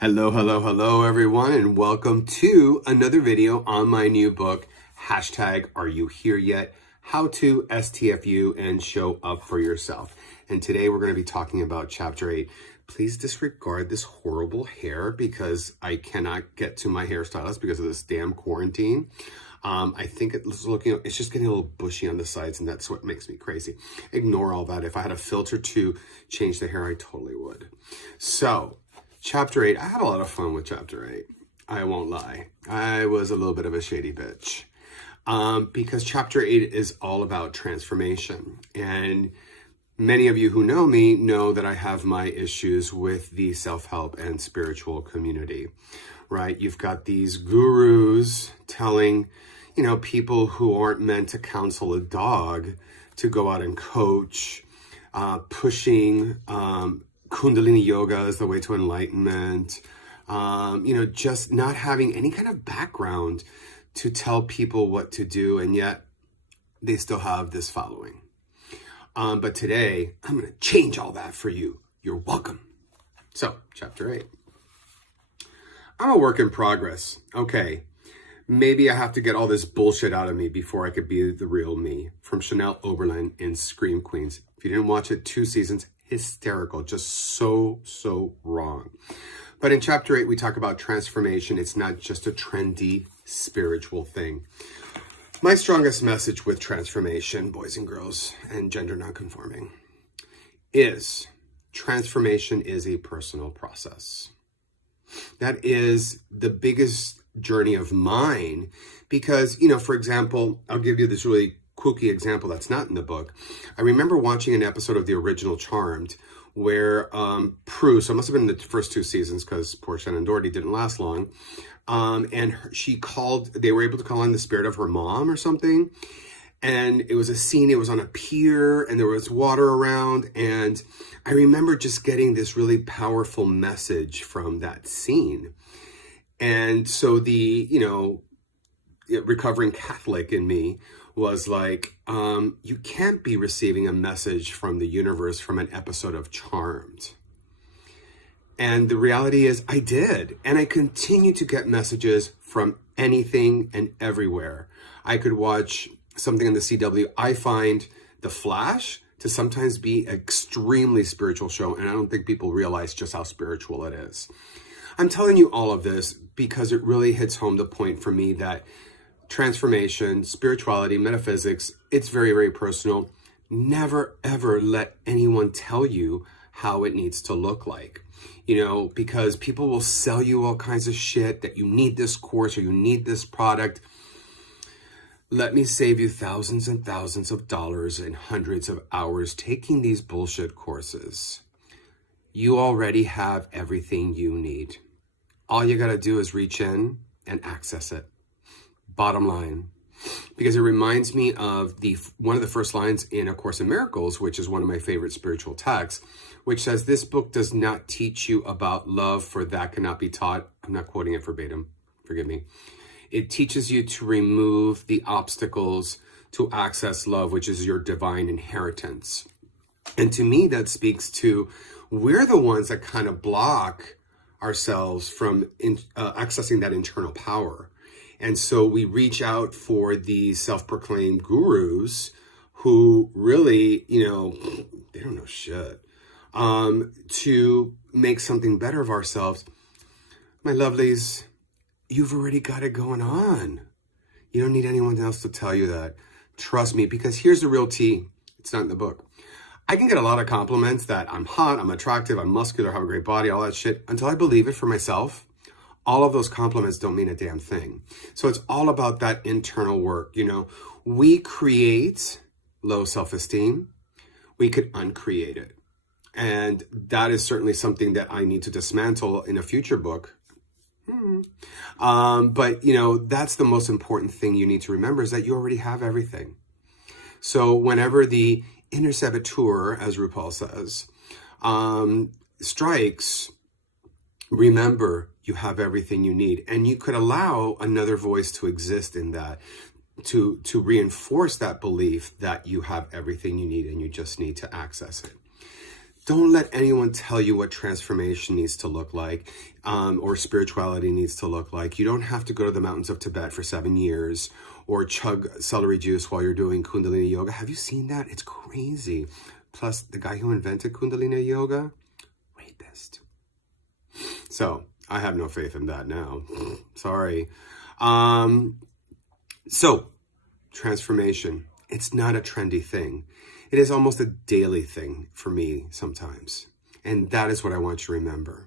Hello, hello, hello, everyone, and welcome to another video on my new book, hashtag Are You Here Yet? How to STFU and Show Up for Yourself. And today we're going to be talking about Chapter 8. Please disregard this horrible hair because I cannot get to my hairstylist because of this damn quarantine. I think it's just getting a little bushy on the sides, and that's what makes me crazy. Ignore all that. If I had a filter to change the hair, I totally would. So, Chapter 8, I had a lot of fun with Chapter 8. I won't lie. I was a little bit of a shady bitch. Because Chapter 8 is all about transformation. And many of you who know me know that I have my issues with the self-help and spiritual community, right? You've got these gurus telling, people who aren't meant to counsel a dog to go out and coach, pushing, Kundalini yoga is the way to enlightenment, just not having any kind of background to tell people what to do, and yet they still have this following. But today, I'm going to change all that for you. You're welcome. So, Chapter 8. I'm a work in progress. Okay, maybe I have to get all this bullshit out of me before I could be the real me. From Chanel Oberlin in Scream Queens. If you didn't watch it, 2 seasons, hysterical, just so wrong. But in Chapter 8, we talk about transformation. It's not just a trendy spiritual thing. My strongest message with transformation, boys and girls, and gender nonconforming, is transformation is a personal process. That is the biggest journey of mine because, for example, I'll give you this really kooky example that's not in the book. I remember watching an episode of the original Charmed where Prue, so it must have been the first 2 seasons because poor Shannon Doherty didn't last long, and they were able to call on the spirit of her mom or something, and it was a scene, it was on a pier, and there was water around, and I remember just getting this really powerful message from that scene. And so the, recovering Catholic in me was like, you can't be receiving a message from the universe from an episode of Charmed. And the reality is I did. And I continue to get messages from anything and everywhere. I could watch something on the CW. I find The Flash to sometimes be an extremely spiritual show. And I don't think people realize just how spiritual it is. I'm telling you all of this because it really hits home the point for me that transformation, spirituality, metaphysics, it's very, very personal. Never, ever let anyone tell you how it needs to look like, because people will sell you all kinds of shit that you need this course or you need this product. Let me save you thousands and thousands of dollars and hundreds of hours taking these bullshit courses. You already have everything you need. All you got to do is reach in and access it. Bottom line, because it reminds me of one of the first lines in A Course in Miracles, which is one of my favorite spiritual texts, which says, "This book does not teach you about love, for that cannot be taught." I'm not quoting it verbatim, forgive me. It teaches you to remove the obstacles to access love, which is your divine inheritance. And to me, that speaks to we're the ones that kind of block ourselves from accessing that internal power. And so we reach out for these self-proclaimed gurus who really, they don't know shit, to make something better of ourselves. My lovelies, you've already got it going on. You don't need anyone else to tell you that. Trust me, because here's the real tea. It's not in the book. I can get a lot of compliments that I'm hot, I'm attractive, I'm muscular, have a great body, all that shit, until I believe it for myself. All of those compliments don't mean a damn thing. So it's all about that internal work. We create low self-esteem. We could uncreate it. And that is certainly something that I need to dismantle in a future book. But that's the most important thing you need to remember is that you already have everything. So whenever the inner saboteur, as RuPaul says, strikes, remember, you have everything you need. And you could allow another voice to exist in that, to reinforce that belief that you have everything you need and you just need to access it. Don't let anyone tell you what transformation needs to look like, or spirituality needs to look like. You don't have to go to the mountains of Tibet for 7 years or chug celery juice while you're doing Kundalini yoga. Have you seen that? It's crazy. Plus, the guy who invented Kundalini yoga, rapist. So I have no faith in that now. Sorry. So transformation, it's not a trendy thing. It is almost a daily thing for me sometimes. And that is what I want you to remember.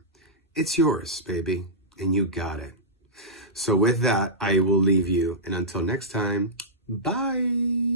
It's yours, baby, and you got it. So with that, I will leave you. And until next time, bye.